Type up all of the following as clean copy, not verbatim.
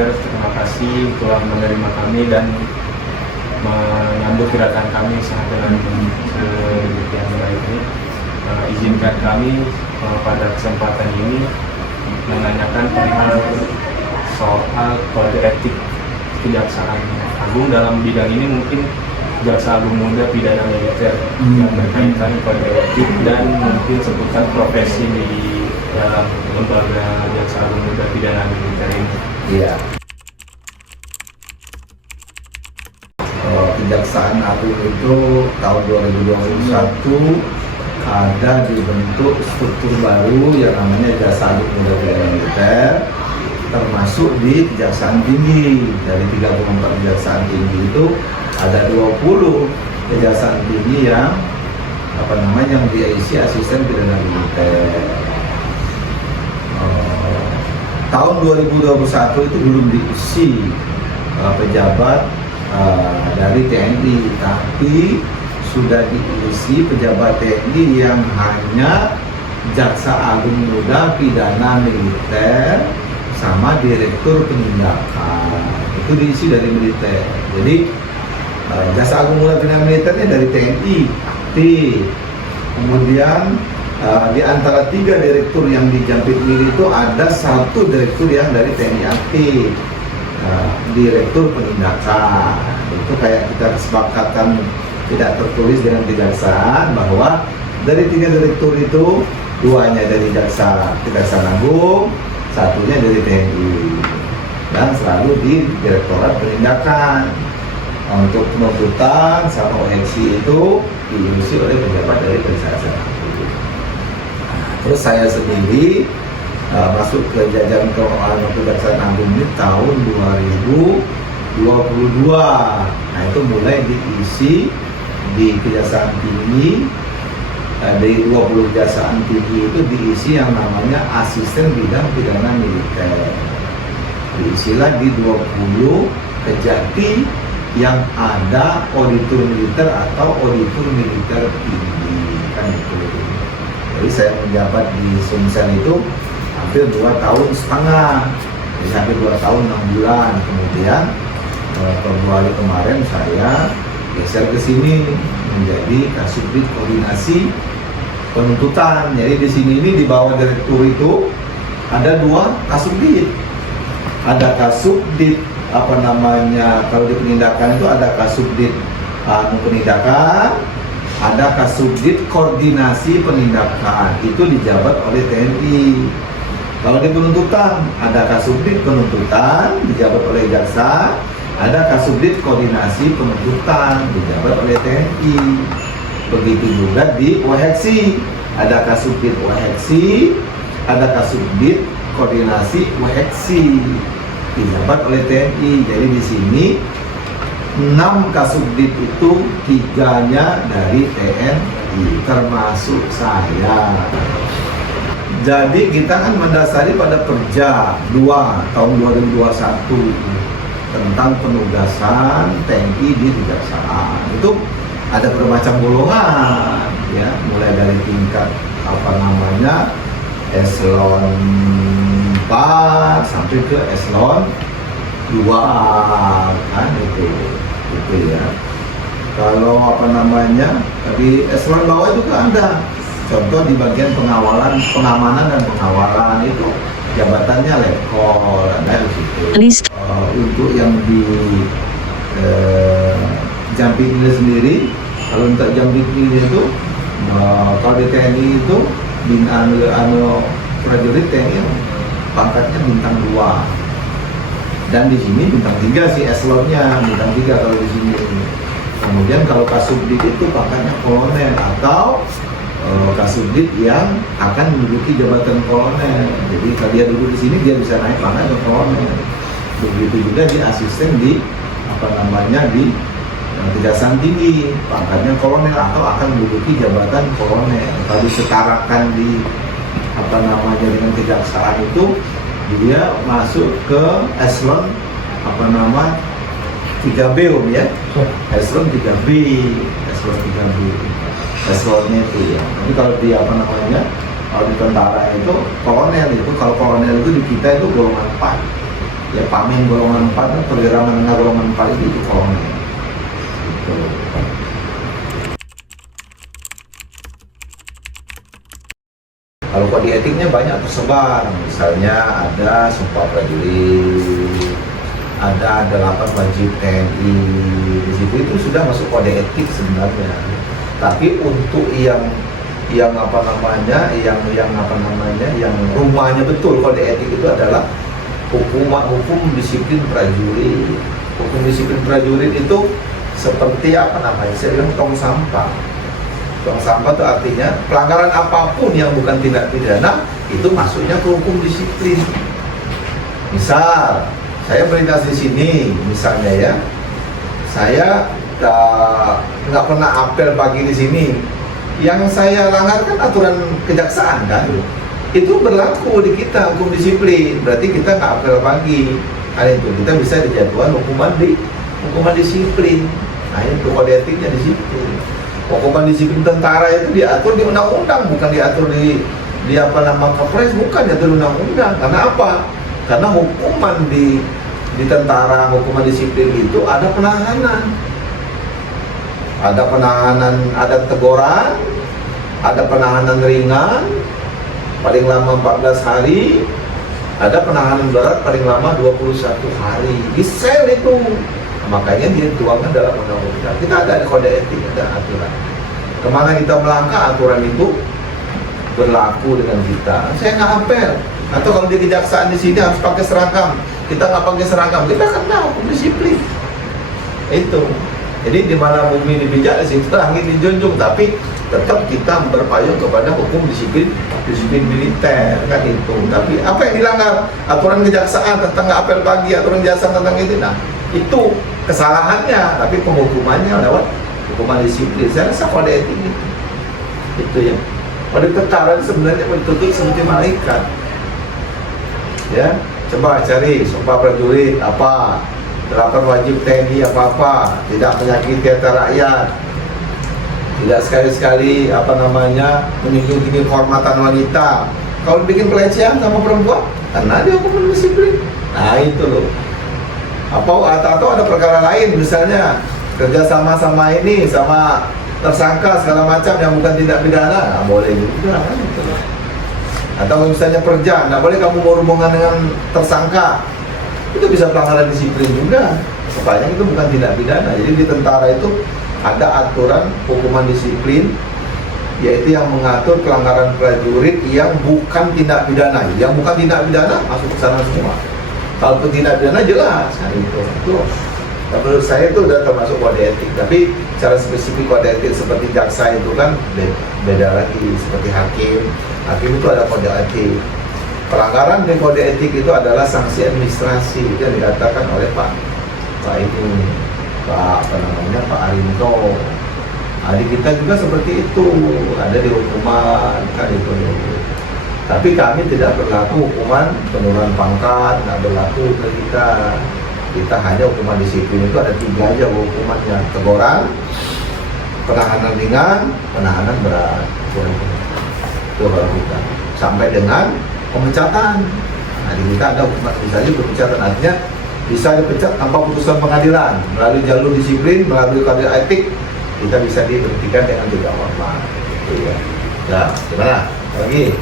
militer, terima kasih telah menerima kami dan menyambut kedatangan kami sangat dengan sedemikian baik ini. Izinkan kami pada kesempatan ini menanyakan perihal soal kode etik Kejaksaan Agung dalam bidang ini, mungkin Jaksa Agung Muda Pidana Militer yang berkaitan kode etik dan mungkin seputar profesi di dalam lembaga Jaksa Agung Muda Pidana Militer ini. Iya. Kejaksaan Agung itu tahun 2021 ada dibentuk struktur baru yang namanya Jaksa Agung Muda Pidana Militer, termasuk di Kejaksaan Tinggi. Dari 34 Kejaksaan Tinggi itu ada 20 Kejaksaan Tinggi yang yang diisi asisten pidana militer. Tahun 2021 itu belum diisi pejabat dari TNI, tapi sudah diisi pejabat TNI yang hanya Jaksa Agung Muda Pidana Militer sama Direktur Penindakan. Itu diisi dari militer. Jadi Jaksa Agung Muda Pidana Militernya dari TNI aktif. Kemudian di antara 3 direktur yang di Jampit Mil itu ada 1 direktur yang dari TNI aktif, Direktur Penindakan. Itu kayak kita kesepakatan tidak tertulis dengan kejaksaan bahwa dari 3 direktur itu 2-nya dari Kejaksaan Agung, 1-nya dari TNI, dan selalu di Direktorat Penindakan. Untuk penuntutan sama OHC itu diisi oleh pejabat dari Kejaksaan Agung. Terus saya sendiri masuk ke jajaran Kejaksaan Agung ini tahun 2022. Nah, itu mulai diisi di Kejaksaan Tinggi. Dari 20 Kejaksaan Tinggi itu diisi yang namanya Asisten Bidang Pidana Militer. Diisilah di 20 Kejati yang ada auditor militer atau auditor militer tinggi, kan itu. Jadi saya menjabat di Sumsel itu hampir 2,5 tahun, jadi hampir 2 tahun 6 bulan. Kemudian Februari kemarin saya geser ke sini menjadi Kasubdit Koordinasi Penuntutan. Jadi di sini ini di bawah direktur itu ada 2 kasubdit. Ada Kasubdit kalau di penindakan itu ada Kasubdit Penindakan, ada Kasubdit Koordinasi Penindakan, itu dijabat oleh TNI. Kalau di penuntutan ada Kasubdit Penuntutan dijabat oleh Jaksa, ada Kasubdit Koordinasi Penuntutan dijabat oleh TNI. Begitu juga di OHEXI, ada Kasubdit OHEXI, ada Kasubdit Koordinasi OHEXI dijabat oleh TNI. Jadi di sini 6 kasubdit itu 3-nya dari TNI, termasuk saya. Jadi kita kan mendasari pada Perja 2 tahun 2021 tentang penugasan TNI di kejaksaan. Itu ada bermacam golongan, ya, mulai dari tingkat eselon 4 sampai ke eselon 2, kan itu ya. Kalau di eselon bawah juga ada. Contoh di bagian pengamanan dan pengawalan itu jabatannya letkol, ada di situ. Untuk yang di Jampit Mil sendiri, kalau untuk Jampit Mil itu kalau di TNI itu prajurit TNI pangkatnya bintang 2, dan di sini bintang 3 sih eselonnya, bintang 3 kalau di sini. Kemudian kalau kasubdit itu pangkatnya kolonel atau kasubdit yang akan menduduki jabatan kolonel. Jadi kalau dia duduk di sini dia bisa naik pangkat ke kolonel. Begitu juga di asisten di di Kejaksaan Tinggi, pangkatnya kolonel atau akan menduduki jabatan kolonel. Kalau disetarakan di dengan kejaksaan itu dia masuk ke eselon 3B ya, eselon 3B, eselonnya itu ya. Tapi kalau di kalau di tentara itu kolonel itu, kalau kolonel itu di kita itu golongan 4. ya Pamen golongan 4 dan perwira menengah golongan 4 itu kolonel. Gitu. Kalau kode etiknya banyak tersebar, misalnya ada sumpah prajurit, ada 8 wajib TNI, di situ itu sudah masuk kode etik sebenarnya. Tapi untuk yang apa namanya, yang rumahnya betul kode etik itu adalah hukum disiplin prajurit. Hukum disiplin prajurit itu seperti apa namanya? Saya bilang tong sampah. Tong sampah itu artinya pelanggaran apapun yang bukan tindak pidana itu masuknya ke hukum disiplin. Misal saya melintas di sini, misalnya ya, saya nggak pernah apel pagi di sini. Yang saya langgar kan aturan kejaksaan kan, itu berlaku di kita hukum disiplin. Berarti kita nggak apel pagi, kan itu kita bisa dijatuhkan hukuman disiplin. Nah itu kode etiknya disiplin. Hukuman disiplin tentara itu diatur di undang-undang, bukan diatur di apa nama Kepres, bukan diatur di undang-undang. Karena apa? Karena hukuman di tentara, hukuman disiplin itu ada penahanan. Ada penahanan, ada teguran, ada penahanan ringan, paling lama 14 hari, ada penahanan berat paling lama 21 hari. Di sel itu. Makanya dia tuangkan dalam undang-undang. Kita ada kode etik, ada aturan. Kemana kita melangkah, aturan itu berlaku dengan kita. Saya nggak apel. Atau kalau di kejaksaan di sini harus pakai seragam, kita nggak pakai seragam, kita kena hukum disiplin. Itu. Jadi di mana bumi dipijak, di situ langit dijunjung. Tapi tetap kita berpayung kepada hukum disiplin militer, kan itu. Tapi apa yang dilanggar? Aturan kejaksaan tentang nggak apel pagi, aturan kejaksaan tentang itu. Nah, itu kesalahannya, tapi penghukumannya lewat hukuman disiplin. Saya rasa kode etik itu ya. Kode tentara sebenarnya betul-betul seperti malaikat. Ya, coba cari sumpah prajurit apa, 8 wajib TNI apa-apa, tidak menyakiti harta rakyat, tidak sekali-sekali apa namanya menjunjung tinggi kehormatan wanita. Kalau bikin pelecehan sama perempuan, karena dia hukuman disiplin. Nah itu loh. Atau ada perkara lain, misalnya kerja sama ini sama tersangka segala macam yang bukan tindak pidana, nggak boleh juga kan itu. Atau misalnya perja, nggak boleh kamu berhubungan dengan tersangka, itu bisa pelanggaran disiplin juga, supaya itu bukan tindak pidana. Jadi di tentara itu ada aturan hukuman disiplin, yaitu yang mengatur pelanggaran prajurit yang bukan tindak pidana. Yang bukan tindak pidana masuk ke sana semua. Kalau tindak pidana jelas kan itu. Menurut saya itu sudah termasuk kode etik. Tapi secara spesifik kode etik seperti jaksa itu kan beda lagi. Seperti hakim itu ada kode etik. Pelanggaran di kode etik itu adalah sanksi administrasi yang dikatakan oleh Pak Arinto. Nah, di kita juga seperti itu, ada di hukuman kan itu. Tapi kami tidak berlaku hukuman penurunan pangkat, nggak berlaku ke kita. Kita hanya hukuman disiplin itu ada 3 aja hukumannya: teguran, penahanan ringan, penahanan berat. Itu baru kita sampai dengan pemecatan. Nah di kita ada hukuman misalnya pemecatan, artinya bisa dipecat tanpa putusan pengadilan, melalui jalur disiplin, melalui kode etik, kita bisa diberhentikan dengan tidak hormat. Gitu ya. Nah, gimana? Lagi?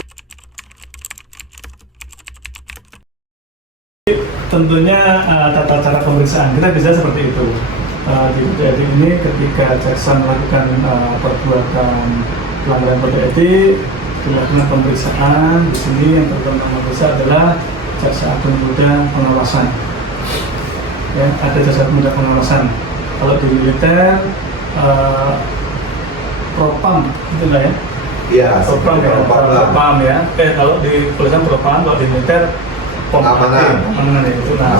Tentunya tata cara pemeriksaan kita bisa seperti itu. Di kode etik ini ketika jaksa melakukan perbuatan pelanggaran kode etik, dilakukan pemeriksaan. Di sini yang pertama memeriksa adalah jaksa agung muda pengawasan. Ya, ada jaksa agung muda pengawasan. Kalau di militer propam itulah ya. Iya, propam ya. Kalau di kepolisian propam, kalau di militer pengamanan itu. Nah,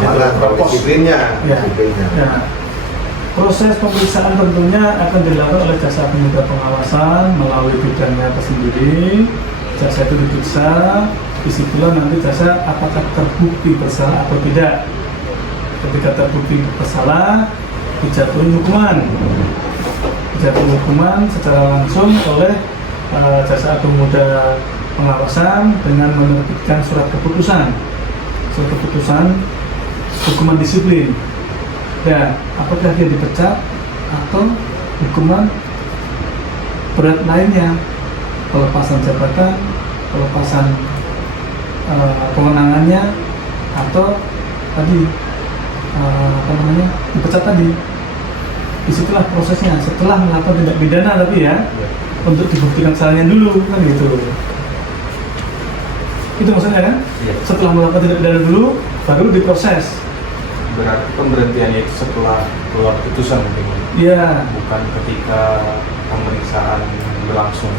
disiplinnya. Ya. Ya. Proses pemeriksaan tentunya akan dilakukan oleh jaksa agung muda pengawasan melalui bidangnya tersendiri. Jaksa itu diperiksa, disitulah nanti jaksa apakah terbukti bersalah atau tidak. Ketika terbukti bersalah, dijatuhi hukuman secara langsung oleh jaksa agung muda pengawasan dengan menerbitkan surat keputusan hukuman disiplin. Dan apakah dia dipecat atau hukuman berat lainnya, pelepasan jabatan, pelepasan kewenangannya, atau tadi dipecat tadi. Disitulah prosesnya setelah melakukan tindak pidana, tapi ya untuk dibuktikan kesalahannya dulu kan gitu. Itu maksudnya kan? Iya. Setelah melakukan tindak pidana dulu, baru diproses. Berarti pemberhentiannya itu setelah keluar putusan mungkin, Iya. bukan ketika pemeriksaan berlangsung.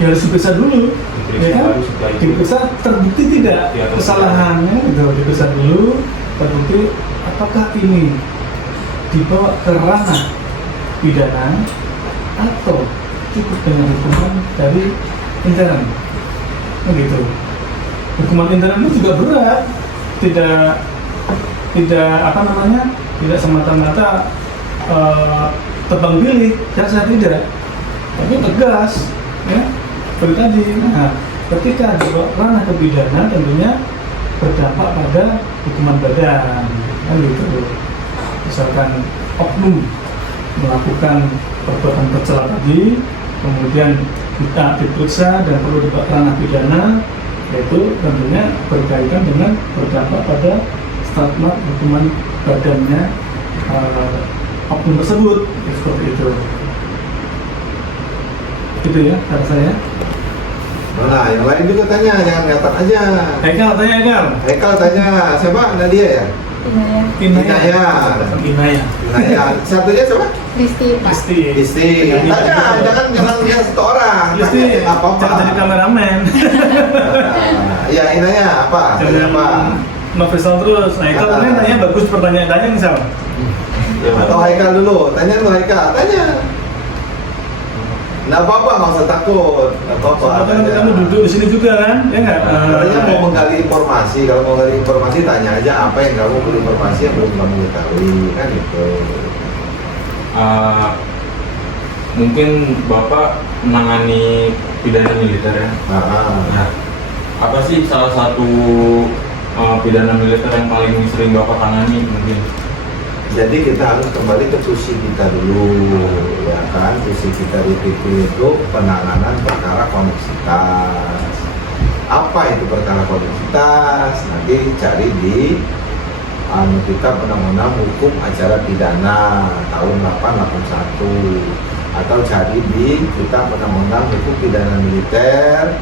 Ya harus diperiksa dulu. Diperiksa Ya kan? baru setelah itu. Diperiksa terbukti tidak Ya, atau kesalahannya gitu. Diperiksa dulu, terbukti apakah ini dibawa ke ranah pidana atau cukup dengan hukuman dari intern. Begitu. Hukuman intern itu juga berat, tidak tidak semata-mata tebang pilih, saya tidak, tapi tegas, ya, seperti tadi. Nah, ketika di ranah kepidana tentunya berdampak pada hukuman badan, kan gitu. Misalkan oknum melakukan perbuatan tercela tadi, kemudian kita diperiksa dan perlu dibawa ranah pidana, yaitu tentunya berkaitan dengan berdampak pada statement hukuman badannya oknum tersebut, seperti itu. Itu ya kata saya. Nah, yang lain juga tanya, jangan ngatak aja. Haikal tanya, Haikal. Haikal tanya, siapa? Nadia ya? Inaya. Satunya siapa? Listi, Pak. Listi. Tanya, jangan dia satu orang. Listi, Tanya apa-apa. jangan jadi kameramen. Ya, Inaya apa? Tanya apa? Nofisal terus. Nah, Haikal ini tanya bagus pertanyaan misal. Atau Haikal dulu, tanya dulu Haikal, tanya. Nggak apa-apa, nggak usah takut. Nggak apa-apa. Soalnya nanti kamu duduk di sini juga kan, ya nggak? Katanya mau menggali informasi, kalau mau menggali informasi tanya aja apa yang kamu perlu informasi yang belum kamu ketahui, kan itu. Mungkin Bapak menangani pidana militer ya. Nah, apa sih salah satu pidana militer yang paling sering Bapak tangani mungkin? Jadi kita harus kembali ke posisi kita dulu, ya kan? Posisi kita di PP itu penanganan perkara koneksitas. Apa itu perkara koneksitas? Nanti cari di Kitab Undang-Undang Hukum Acara Pidana tahun 881, atau cari di Kitab Undang-Undang Hukum Pidana Militer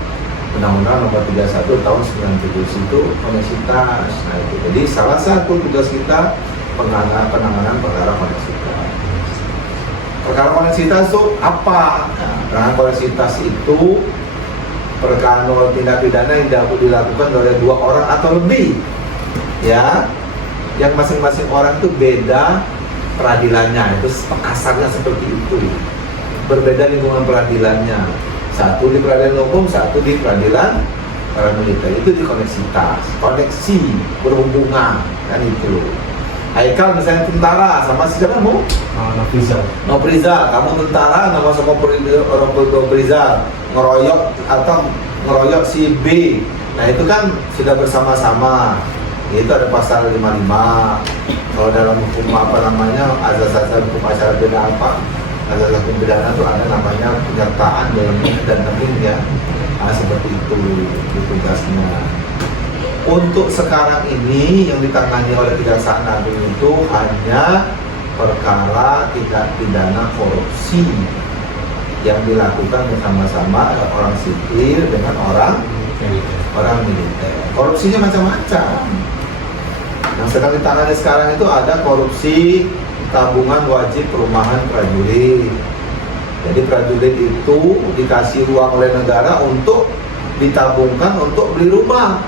Undang-Undang Nomor 31 tahun 97 itu koneksitas. Nah itu jadi salah satu tugas kita penanganan perkara koneksitas. Perkara koneksitas itu apa? Nah, perkara koneksitas itu perkara tindak pidana yang dilakukan oleh dua orang atau lebih, ya, yang masing-masing orang itu beda peradilannya, itu kasarnya seperti itu, berbeda lingkungan peradilannya, satu di peradilan umum, satu di peradilan militer, itu di koneksitas, koneksi berhubungan, kan itu. Haikal misalnya tentara sama siapa kamu? Noprizal, kamu tentara nama sama orang Noprizal ngeroyok atau ngeroyok si B. Nah itu kan sudah bersama-sama. Itu ada pasal 55. Kalau dalam hukum apa namanya azas-azas hukum acara pidana apa? Azas hukum pidana itu ada namanya penyertaan dan temin ya. Nah, seperti itu tugasnya. Untuk sekarang ini yang ditangani oleh Kejaksaan Agung itu hanya perkara tindak pidana korupsi yang dilakukan bersama-sama orang sipil dengan orang militer. Korupsinya macam-macam. Yang sedang ditangani sekarang itu ada korupsi tabungan wajib perumahan prajurit. Jadi prajurit itu dikasih uang oleh negara untuk ditabungkan untuk beli rumah.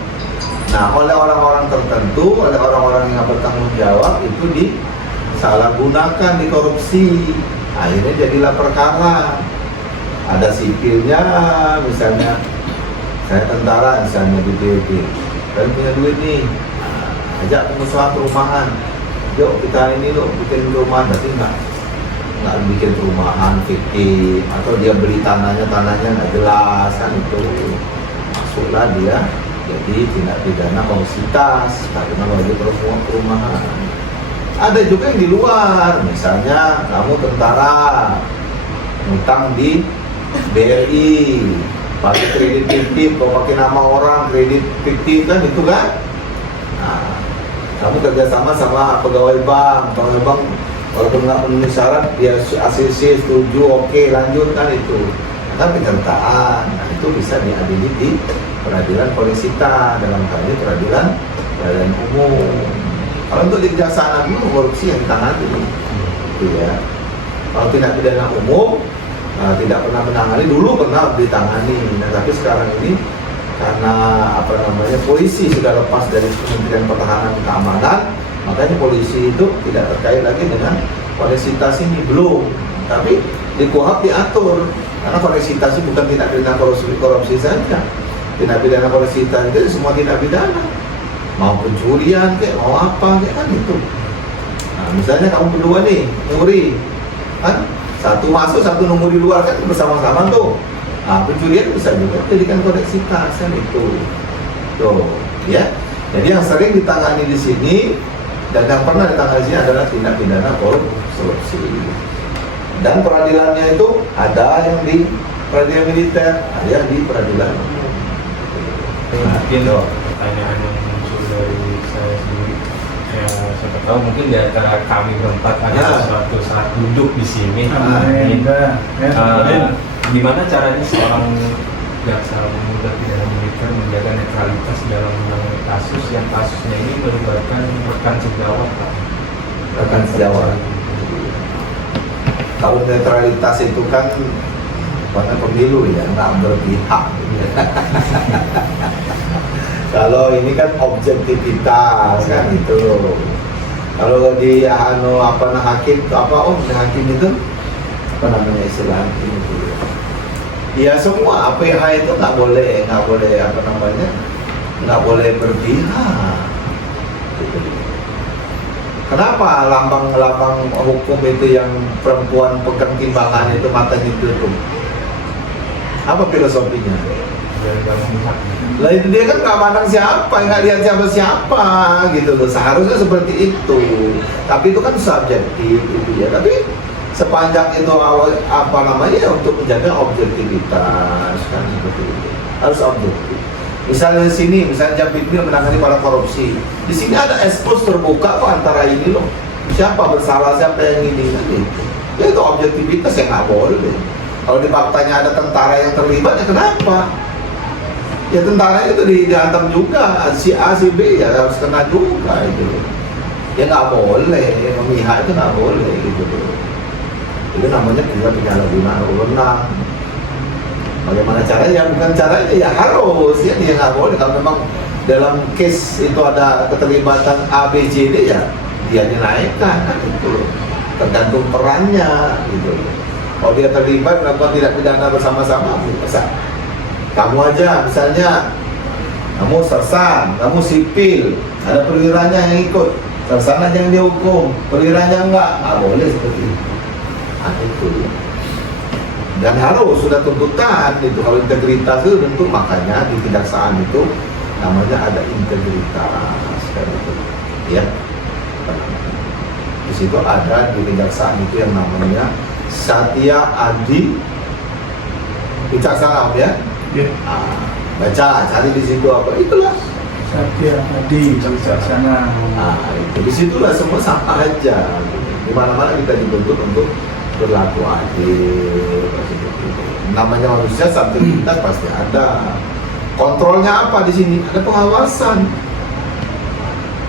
Nah, oleh orang-orang tertentu, oleh orang-orang yang bertanggung jawab itu disalahgunakan, dikorupsi. Akhirnya jadilah perkara. Ada sipilnya, misalnya saya tentara, misalnya di BB, saya punya duit nih, ajak pengusaha perumahan, yuk kita ini loh bikin rumah, berarti nggak bikin perumahan fiktif, atau dia beli tanahnya nggak jelas kan itu, masuklah dia Jadi tindak pidana koneksitas karena bagi perumahan. Ada juga yang di luar, misalnya kamu tentara ngutang di BRI, pakai kredit fiktif, kau pakai nama orang kredit fiktif kan itu kan? Nah, kamu kerjasama sama pegawai bank walaupun nggak memenuhi syarat dia ACC setuju, oke lanjut kan itu. Kan penyertaan, nah, itu bisa diadili di peradilan koneksitas, dalam hal ini peradilan umum. Kalau untuk di Kejaksaan Agung korupsi yang ditangani, gitu ya. Kalau tindak pidana umum tidak pernah menangani, dulu pernah ditangani, nah, tapi sekarang ini karena polisi sudah lepas dari Kementerian Pertahanan dan Keamanan, makanya polisi itu tidak terkait lagi dengan koneksitas ini, belum. Tapi di KUHP diatur, karena koneksitas itu bukan tindak pidana korupsi saja. Tindak pidana koneksitas itu semua tindak pidana, mau pencurian kayak mau apa kayak kan itu. Nah, misalnya kamu berdua nih nyuri, kan satu masuk satu nunggu di luar kan bersama-sama tuh. Nah, pencurian bisa juga jadikan koneksitas kan itu. Tuh, ya. Jadi yang sering ditangani di sini dan yang pernah ditangani di sini adalah tindak pidana korupsi. Dan peradilannya itu ada yang di peradilan militer, ada yang di peradilan. Mungkin pertanyaan yang muncul dari saya sendiri, ya, siapa tahu mungkin di antara kami berempat ada suatu saat duduk di sini. Gimana caranya seorang jaksa umum dan pidana militer menjaga netralitas dalam menangani kasus yang kasusnya ini melibatkan rekan sejawat, Pak? Rekan sejawat. Kalau netralitas itu kan pada pemilu ya, nggak berpihak. Kalau ini kan objektivitas kan itu. Kalau di hakim hakim itu apa namanya istilah hakim itu? Ya semua APH itu nggak boleh nggak boleh berpihak. Gitu. Kenapa lambang hukum itu yang perempuan pegang timbangan itu matanya itu? Apa filosofinya? Lah itu dia kan nggak pandang siapa, nggak lihat siapa gitu loh. Seharusnya seperti itu. Tapi itu kan subjektif gitu ya. Tapi sepanjang itu untuk menjaga objektivitas kan seperti itu. Harus objektif. Misalnya di sini, misalnya Jampitmil menangani para korupsi. Di sini ada expose terbuka kok antara ini loh. Siapa bersalah, siapa yang ini kan itu. Ya itu objektivitas yang nggak boleh. Kalau di faktanya ada tentara yang terlibat, ya kenapa? Ya tentara itu dihantam juga, si A, si B ya harus kena juga itu. Ya nggak boleh, memihak itu nggak boleh gitu. Itu namanya juga penyalahgunaan wewenang. Bagaimana caranya? Bukan caranya ya harus ya dia nggak boleh. Kalau memang dalam case itu ada keterlibatan A, B, C, D ya dia dinaikkan kan itu. Tergantung perannya gitu. Kalau dia terlibat melakukan tindak pidana bersama-sama, bisa. Kamu aja misalnya, kamu sersan, kamu sipil, ada perwiranya yang ikut, sersan aja yang dihukum, perwiranya nggak boleh seperti itu. Nah, itu. Dan harus sudah tuntutan itu. Kalau integritas itu tentu makanya di kejaksaan itu namanya ada integritas kan itu. Ya. Di situ ada di kejaksaan itu yang namanya Satya Adi Wicaksana ya. Yeah. Baca, cari di situ apa itulah Satya Adi Wicaksana. Itu disitulah semua sama aja. Di mana-mana kita dituntut untuk berlaku adil. Namanya manusia, subjektivitas pasti ada. Kontrolnya apa di sini? Ada pengawasan.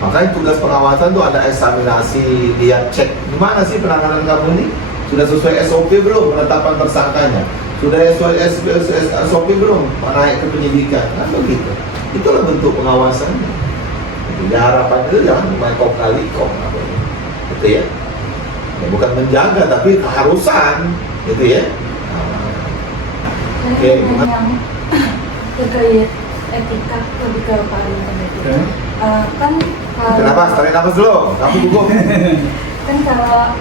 Makanya tugas pengawasan itu ada eksaminasi, dia cek gimana sih penanganan kamu ini sudah sesuai SOP belum penetapan tersangkanya, sudah sesuai SOP belum naik ke penyidikan, kan begitu. Itulah bentuk pengawasannya. Jadi harapan itu jangan main kok kali kok gitu ya. Ya, bukan menjaga tapi keharusan gitu ya. Oke, yang terkait etika lebih ke parlemen itu. Kan Kenapa? Tarik nafas dulu. Kamu gugup. Kan kalau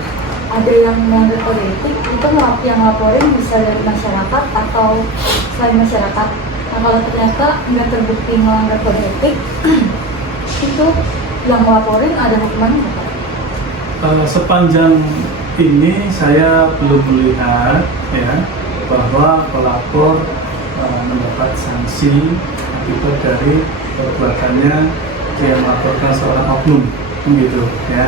ada yang melanggar kode etik itu yang laporin bisa dari masyarakat atau selain masyarakat. Nah, kalau ternyata nggak terbukti melanggar kode etik, itu yang melaporin ada hukumannya nggak Pak? Sepanjang ini saya belum melihat ya bahwa pelapor mendapat sanksi akibat dari perbuatannya yang melaporkan seorang oknum, begitu ya.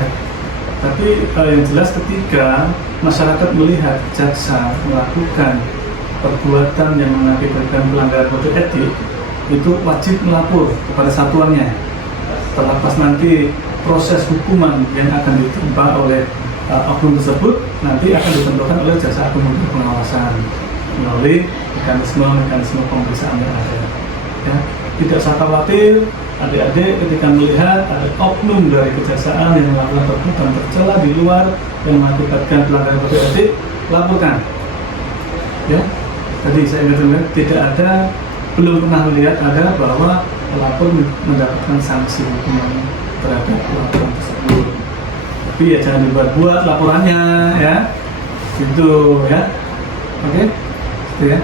Tapi yang jelas ketika masyarakat melihat jaksa melakukan perbuatan yang mengakibatkan pelanggaran kode etik, itu wajib melapor kepada satuannya. Terlepas nanti proses hukuman yang akan ditimpa oleh oknum tersebut nanti akan ditentukan oleh jaksa agung mutu pengawasan melalui mekanisme pemeriksaan yang ada. Ya, tidak usah khawatir, adik-adik ketika melihat ada oknum dari kejaksaan yang melakukan perbuatan tercela di luar yang mengakibatkan pelanggaran kode etik, laporkan. Ya, tadi saya ingatkan tidak ada, belum pernah melihat ada bahwa pelapor mendapatkan sanksi hukuman terhadap laporan tersebut. Tapi ya jangan dibuat-buat laporannya ya, gitu ya. Oke, gitu ya.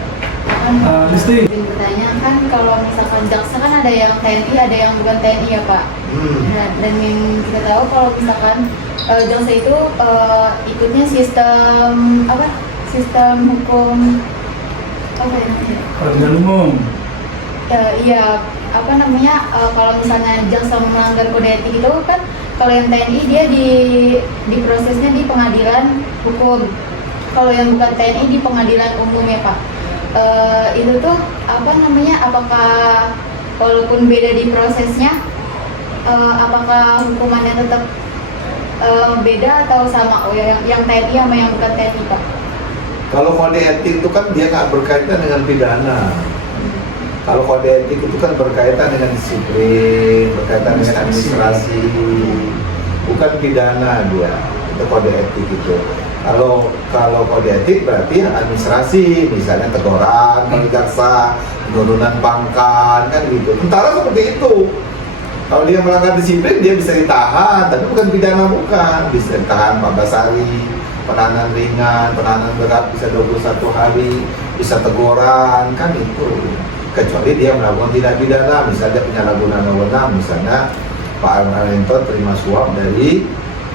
Listi. Izin bertanya kan, kalau misalkan jaksa kan ada yang TNI, ada yang bukan TNI ya Pak. Nah, dan yang kita tahu kalau misalkan jaksa itu ikutnya sistem apa? Sistem hukum apa ya namanya? Peradilan umum. Iya, apa namanya? Kalau misalnya jaksa melanggar kode etik itu kan, kalau yang TNI dia di prosesnya di pengadilan hukum. Kalau yang bukan TNI di pengadilan umum ya Pak. Itu tuh apa namanya, apakah walaupun beda di prosesnya, apakah hukumannya tetap beda atau sama? Oh ya, yang TNI sama yang bukan TNI Pak? Kalau kode etik itu kan dia nggak berkaitan dengan pidana. Kalau kode etik itu kan berkaitan dengan disiplin, berkaitan dengan administrasi, bukan pidana dia. Itu kode etik itu. Kalau kode etik berarti administrasi, misalnya teguran, jaksa, penurunan pangkat, kan gitu. Tentara seperti itu. Kalau dia melanggar disiplin dia bisa ditahan, tapi bukan pidana, bukan. Bisa ditahan 14 hari, penahanan ringan, penahanan berat bisa 21 hari, bisa teguran, kan itu. Kecuali dia melakukan tindak pidana, misalnya penyalahgunaan wewenang, misalnya Pak Armanto terima suap dari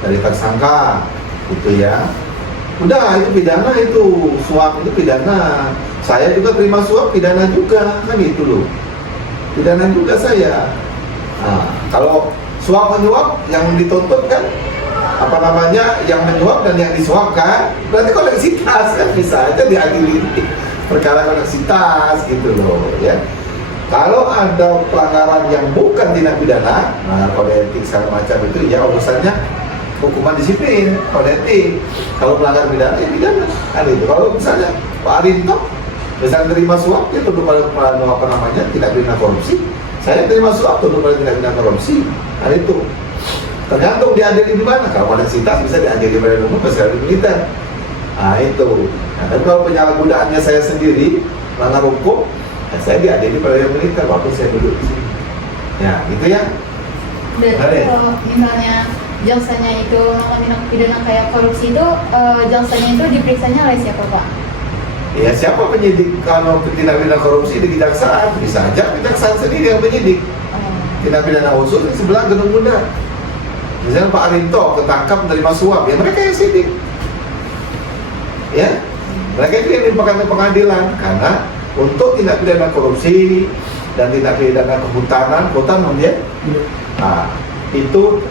tersangka, gitu ya. Udah, itu pidana, itu suap itu pidana. Saya juga terima suap, pidana juga, kan gitu loh. Pidana juga saya. Nah, kalau suap menyuap yang dituntut kan apa namanya, yang menyuap dan yang disuap kan, berarti koneksitas kan, bisa aja diadili perkara koneksitas gitu loh ya. Kalau ada pelanggaran yang bukan tindak pidana, nah kode etik segala macam itu ya urusannya hukuman disiplin, kode etik. Kalau pelanggaran pidana ya pidana kan itu. Kalau misalnya Pak Arinto misalnya terima suap, dia tuduh pada apa namanya, tindak pidana korupsi. Saya terima suap, tuduh pada tindak pidana korupsi, kan itu. Tergantung diadili di mana. Kalau koneksitas bisa diadili di badan umum, bisa di militer. Nah itu. Nah, tapi kalau penyalahgunaannya saya sendiri, melanggar hukum, saya diadili pada yang militer waktu saya duduk di sini. Ya, gitu ya. Dan kalau misalnya jaksanya itu melakukan tindak pidana kayak korupsi itu, jaksanya itu diperiksanya oleh siapa Pak? Ya siapa penyidik? Kalau tindak pidana korupsi di kejaksaan, bisa aja kejaksaan sendiri yang penyidik. Tindak pidana khusus di sebelah gedung bunda. Misalnya Pak Arinto ketangkap menerima suap, ya mereka yang sidik. Ya, mereka itu yang dipakai pengadilan, karena untuk tindak pidana korupsi dan tindak pidana kehutanan, dia, nah itu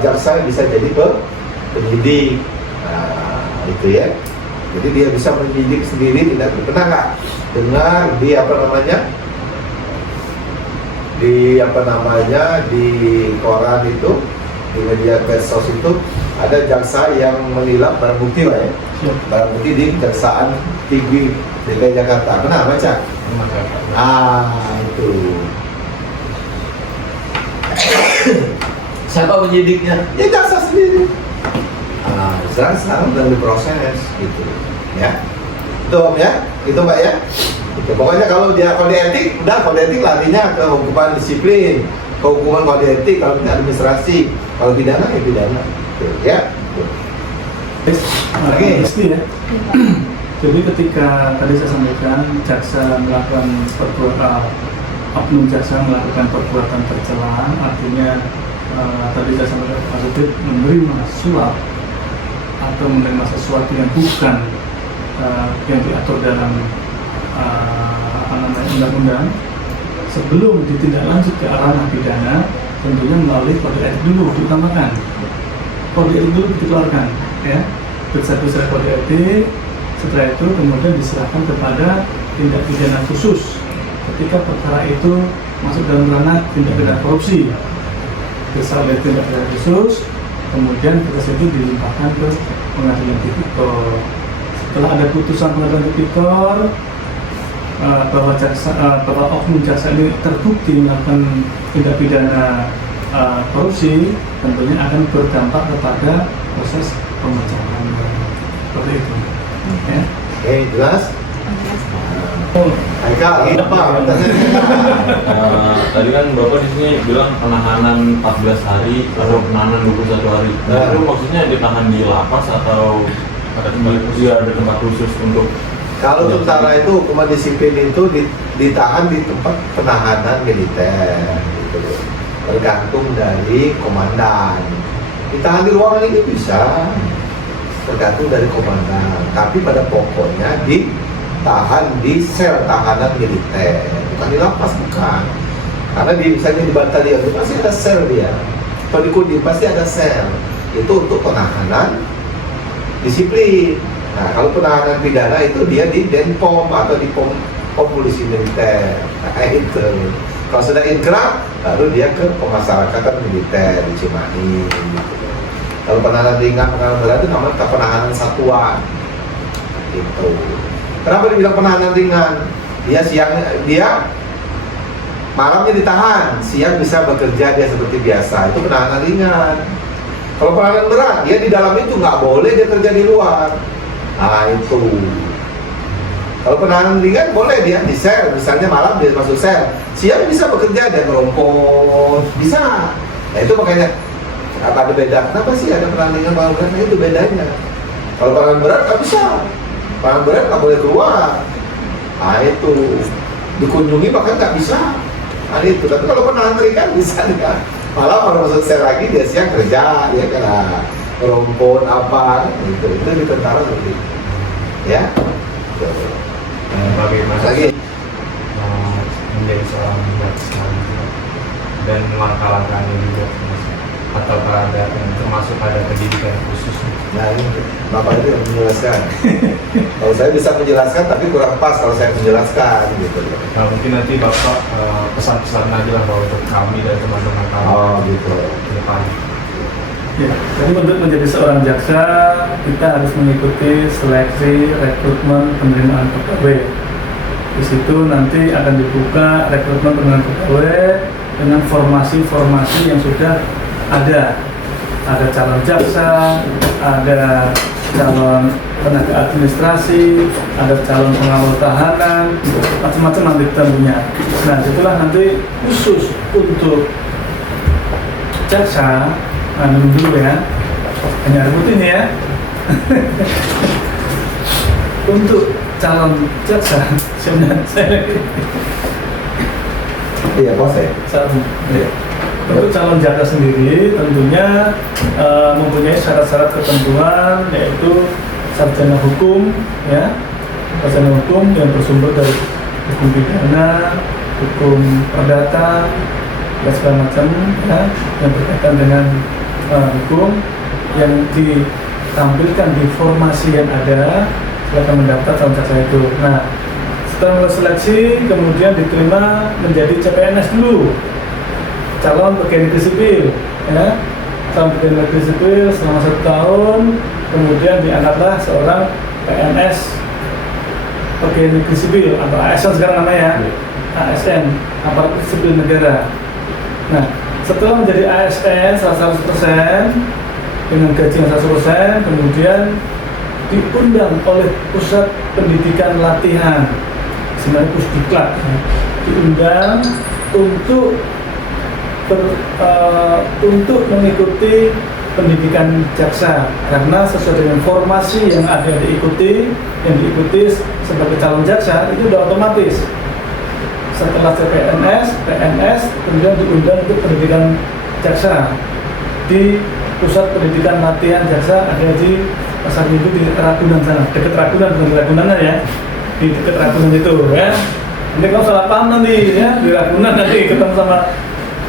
jaksa bisa jadi penyidik. Nah, itu ya. Jadi dia bisa menyidik sendiri, tidak pernah nggak dengar di di koran itu, di media medsos itu ada jaksa yang menilang barang bukti Pak ya. Barang bukti di Kejaksaan Tinggi DKI Jakarta. Benar baca? Itu. Siapa penyidiknya? Ya jaksa sendiri. Sekarang sedang diproses gitu ya. Itu Om ya, itu Mbak ya. Gitu. Pokoknya kalau dia kode etik, udah kode etik larinya ke hukuman disiplin, ke hukuman kode etik. Kalau administrasi, kalau pidana ya pidana. Gitu, ya. Lagi, ya. Jadi ketika tadi saya sampaikan jaksa melakukan oknum jaksa melakukan perbuatan tercela, artinya tadi saya sampaikan Pak Supit menerima suap atau menerima sesuatu yang bukan yang diatur dalam undang-undang, sebelum ditindaklanjut ke ranah pidana, tentunya melalui kode etik dulu diutamakan. Kode etik dulu dikeluarkan, ya, periksa kode etik. Setelah itu kemudian diserahkan kepada tindak pidana khusus ketika perkara itu masuk dalam ranah tindak pidana korupsi. Periksa oleh tindak pidana khusus, kemudian proses itu dilimpahkan ke pengadilan tipikor. Setelah ada putusan pengadilan tipikor bahwa oknum jaksa ini terbukti melakukan tindak pidana korupsi, tentunya akan berdampak kepada proses pemecahan. Seperti itu. Ya. Oke, jelas? Haikal, apa? Tadi kan Bapak di sini bilang penahanan 14 hari atau penahanan 21 hari. Nah, itu maksudnya ditahan di lapas atau ada tempat khusus untuk? Kalau tentara itu hukuman disiplin itu ditahan di tempat penahanan militer, gitu. Tergantung dari komandan. Ditahan di ruangan ini bisa, tergantung dari komandan. Tapi pada pokoknya ditahan di sel tahanan militer, bukan di lapas, bukan. Karena misalnya di batalion itu pasti ada sel dia. Kalau di Kodim pasti ada sel. Itu untuk penahanan disiplin. Nah, kalau penahanan pidana itu dia di Denpom atau di pom polisi militer. Nah, itu. Kalau sudah inkrah, baru dia ke pemasyarakatan militer di Cimahi. Gitu. Kalau penahanan ringan, penahanan berat itu namanya penahanan satuan. Gitu. Kenapa dibilang penahanan ringan? Dia malamnya ditahan, siang bisa bekerja dia seperti biasa. Itu penahanan ringan. Kalau penahanan berat, dia di dalam itu nggak boleh dia kerja di luar. Nah itu. Kalau penahanan ringan boleh dia di sel, misalnya malam dia masuk sel, siang bisa bekerja dan merompot, bisa. Nah itu makanya apa ada beda? Kenapa sih ada penahanan ringan penahanan berat? Nah, itu bedanya. Kalau penahanan berat nggak bisa, penahanan berat nggak boleh keluar. Nah itu dikunjungi bahkan nggak bisa. Nah itu. Tapi kalau penahanan ringan bisa dia. Malam kalau masuk sel lagi dia siang kerja, dia kena merompot apa gitu. Itu di tentara seperti itu. Ya. Bagaimana Lagi. menjadi seorang jaksa dan langkah-langkahnya juga, atau ada termasuk ada pendidikan khusus? Nah ini Bapak itu yang menjelaskan. Kalau saya bisa menjelaskan tapi kurang pas kalau saya menjelaskan gitu. Nah, mungkin nanti Bapak pesan-pesan aja lah bahwa untuk kami dan teman-teman kami Gitu. ke depan. Ya, jadi untuk menjadi seorang jaksa kita harus mengikuti seleksi rekrutmen penerimaan pegawai. Di situ nanti akan dibuka rekrutmen penerimaan pegawai dengan formasi-formasi yang sudah ada. Ada calon jaksa, ada calon tenaga administrasi, ada calon pengawal tahanan, macam-macam nanti tentunya. Nah, itulah nanti khusus untuk jaksa. Dulu ya, hanya rebutin ya. Untuk calon jaksa sebenarnya Iya, bos ya. Untuk calon jaksa sendiri tentunya mempunyai syarat-syarat ketentuan, yaitu sarjana hukum, ya, sarjana hukum yang bersumber dari hukum pidana, hukum perdata, dan segala macam, ya, yang berkaitan dengan hukum yang ditampilkan di formasi yang ada. Silakan mendaftar calon jaksa itu. Nah, setelah seleksi kemudian diterima menjadi CPNS dulu, calon pegawai negeri sipil, ya, calon pegawai negeri sipil selama 1 tahun, kemudian diangkatlah seorang PNS pegawai negeri sipil atau ASN sekarang namanya, ASN, aparatur sipil negara. Nah, setelah menjadi ASN 100% dengan gaji yang 100%, kemudian diundang oleh Pusat Pendidikan Latihan, sebenarnya Pusdiklat, diundang untuk mengikuti pendidikan jaksa, karena sesuai dengan formasi yang ada diikuti sebagai calon jaksa itu udah otomatis. Setelah CPNS, PNS, kemudian diundang untuk pendidikan jaksa di pusat pendidikan latihan jaksa ada di Pasar Minggu di Ragunan sana, dekat Ragunan, bukan di Ragunan ya, di dekat Ragunan itu ya. Nanti kamu salah paham nanti ya, di Ragunan nanti ketemu sama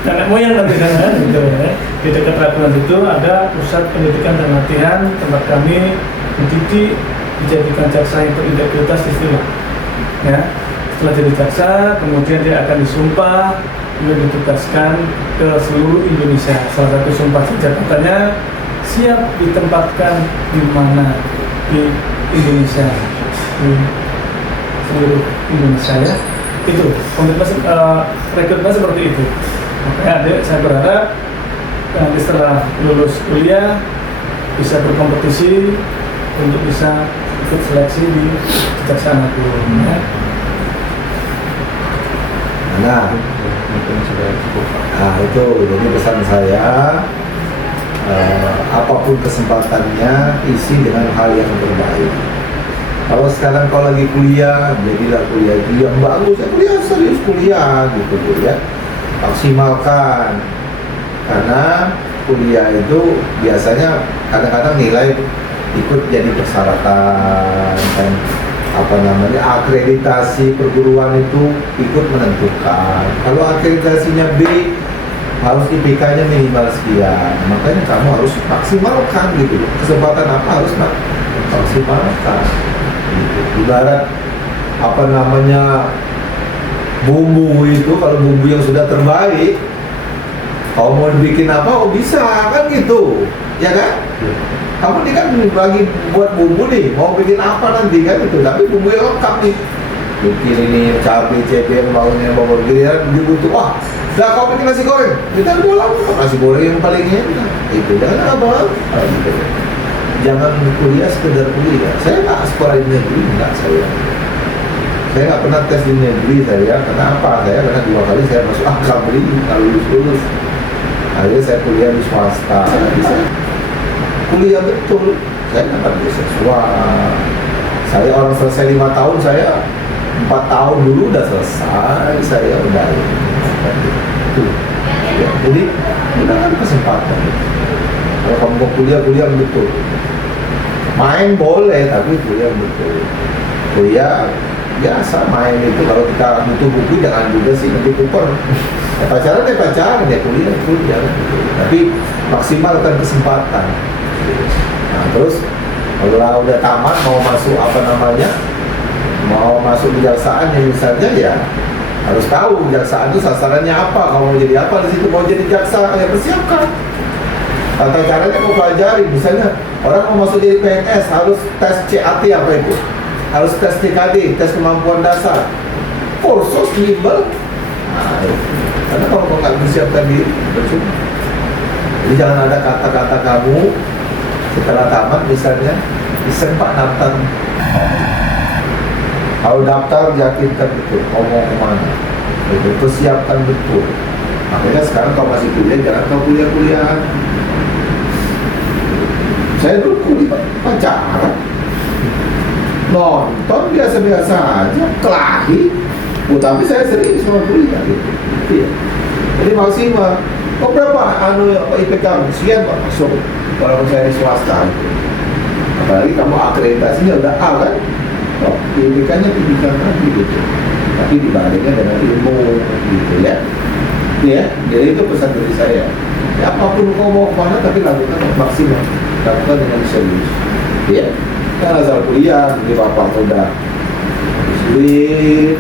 nenek moyang nanti kan gitu ya. Di dekat Ragunan itu ada pusat pendidikan dan latihan tempat kami mendidik dijadikan jaksa yang berintegritas istilah ya. Setelah jadi jaksa, kemudian dia akan disumpah, kemudian ditugaskan ke seluruh Indonesia. Salah satu sumpah jabatannya siap ditempatkan di mana di Indonesia, di seluruh Indonesia ya. Itu rekrutmen seperti itu. Makanya adik, saya berharap nanti setelah lulus kuliah bisa berkompetisi untuk bisa ikut seleksi di Kejaksaan Agung ya. Nah, itu jadi pesan saya, apapun kesempatannya isi dengan hal yang terbaik. Kalau sekarang kau lagi kuliah, jadilah kuliah itu yang bagus, kuliah serius kuliah gitu ya, maksimalkan. Karena kuliah itu biasanya kadang-kadang nilai ikut jadi persyaratan kan. Akreditasi perguruan itu ikut menentukan. Kalau akreditasinya B, harus IPK-nya minimal sekian. Makanya kamu harus maksimalkan gitu. Kesempatan apa harus maksimalkan. Gitu. Ibarat bumbu itu, kalau bumbu yang sudah terbaik, kau mau bikin apa, bisa kan gitu, ya kan? Kamu ini kan lagi buat bumbu nih, mau bikin apa nanti kan itu, tapi bumbu yang lengkap nih, bikin ini cabai, cebeng, bawang gini ya, dibutuh. Wah, dah kau bikin nasi goreng, kita bolang nasi goreng yang paling enak, itu jangan apa, gitu. Jangan kuliah sekedar kuliah. Saya nggak sekolah di negeri, nggak saya nggak pernah tes di negeri saya. Kenapa? Karena 2 kali saya masuk akabri, kalau lulus. Akhirnya saya kuliah di swasta. Saya kuliah betul, saya dapat beasiswa. Saya orang selesai 5 tahun, saya 4 tahun dulu udah selesai, saya udah itu. Ya, jadi gunakan kesempatan. Kalau kamu mau kuliah betul. Main boleh, tapi kuliah betul. Kuliah biasa main itu, kalau kita butuh buku jangan juga sih nanti kupon. Pacaran ya kuliah. Tapi maksimalkan kesempatan. Nah, terus kalau udah tamat mau masuk mau masuk kejaksaan ya misalnya, ya harus tahu kejaksaan itu sasarannya apa. Kalau mau jadi apa di situ, mau jadi jaksa ya persiapkan. Tata caranya kau pelajari. Misalnya orang mau masuk jadi PNS harus tes CAT apa itu, harus tes TKD, tes kemampuan dasar, kursus bimbel. Nah, karena kalau kau nggak persiapkan diri, percuma. Jadi jangan ada kata-kata kamu setelah tamat misalnya disempat daftar. Kalau daftar yakinkan betul kau mau kemana, persiapkan betul. Makanya sekarang kau masih kuliah, jangan kau kuliah-kuliahan. Saya dulu kuliah pacaran, nonton biasa-biasa aja, kelahi. Tapi saya serius sama kuliah gitu. Ya. Jadi maksimal. Kok berapa IPK sekian Pak masuk, walaupun saya swasta gitu. Apalagi kamu akreditasinya udah A kan, IPK-nya tinggikan lagi gitu. Tapi dibandingkan dengan ilmu gitu ya. Ya, jadi itu pesan dari saya. Ya, apapun kau mau kemana, tapi lakukan maksimal, lakukan dengan serius. Ya, kan asal kuliah, jadi bapak udah sulit,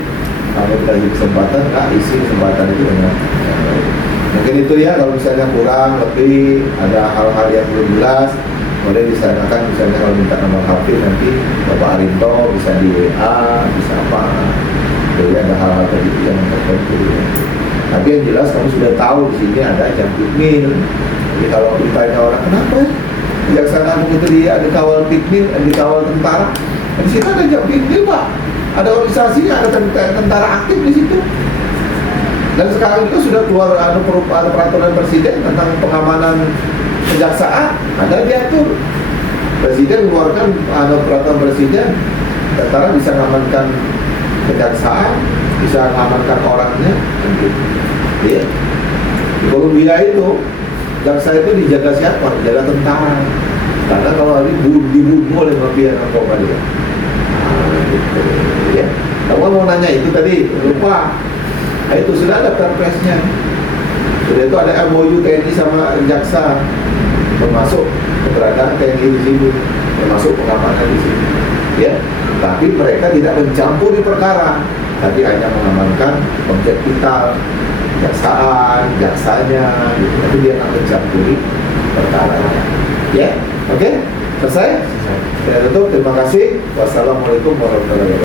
kamu dikasih kesempatan, isi kesempatan itu dengan baik. Mungkin itu ya, kalau misalnya kurang lebih ada hal-hal yang belum jelas, boleh disarankan misalnya kalau minta nomor HP nanti Bapak Arinto bisa di WA, bisa apa. Jadi ada hal-hal tadi yang tertentu. Tapi yang jelas kamu sudah tahu di sini ada Jampikmil. Jadi kalau ditanya orang kenapa ya Kejaksaan Agung itu dia ada kawal pikmil, ada kawal tentara. Di situ ada Jampikmil Pak. Ada organisasinya, ada tentara aktif di situ. Dan sekarang juga sudah keluar ada peraturan presiden tentang pengamanan kejaksaan ada diatur. Presiden mengeluarkan peraturan presiden, tentara bisa mengamankan kejaksaan, bisa mengamankan orangnya, kan gitu. Ya. Di Kolombia itu, jaksa itu dijaga siapa? Dijaga tentara. Karena kalau dibunuh oleh mafia narkoba dia. Nah, gitu. Ya. Kamu mau nanya itu tadi, lupa. Nah, itu sudah ada perpresnya. Sudah itu ada MOU TNI sama jaksa, termasuk keberadaan TNI di sini, termasuk pengamanan di sini. Ya, tapi mereka tidak mencampuri perkara, tapi hanya mengamankan objek vital, jaksanya, gitu. Tapi dia akan mencampuri perkara. Ya, oke, selesai. Saya tutup. Terima kasih. Wassalamualaikum warahmatullahi wabarakatuh.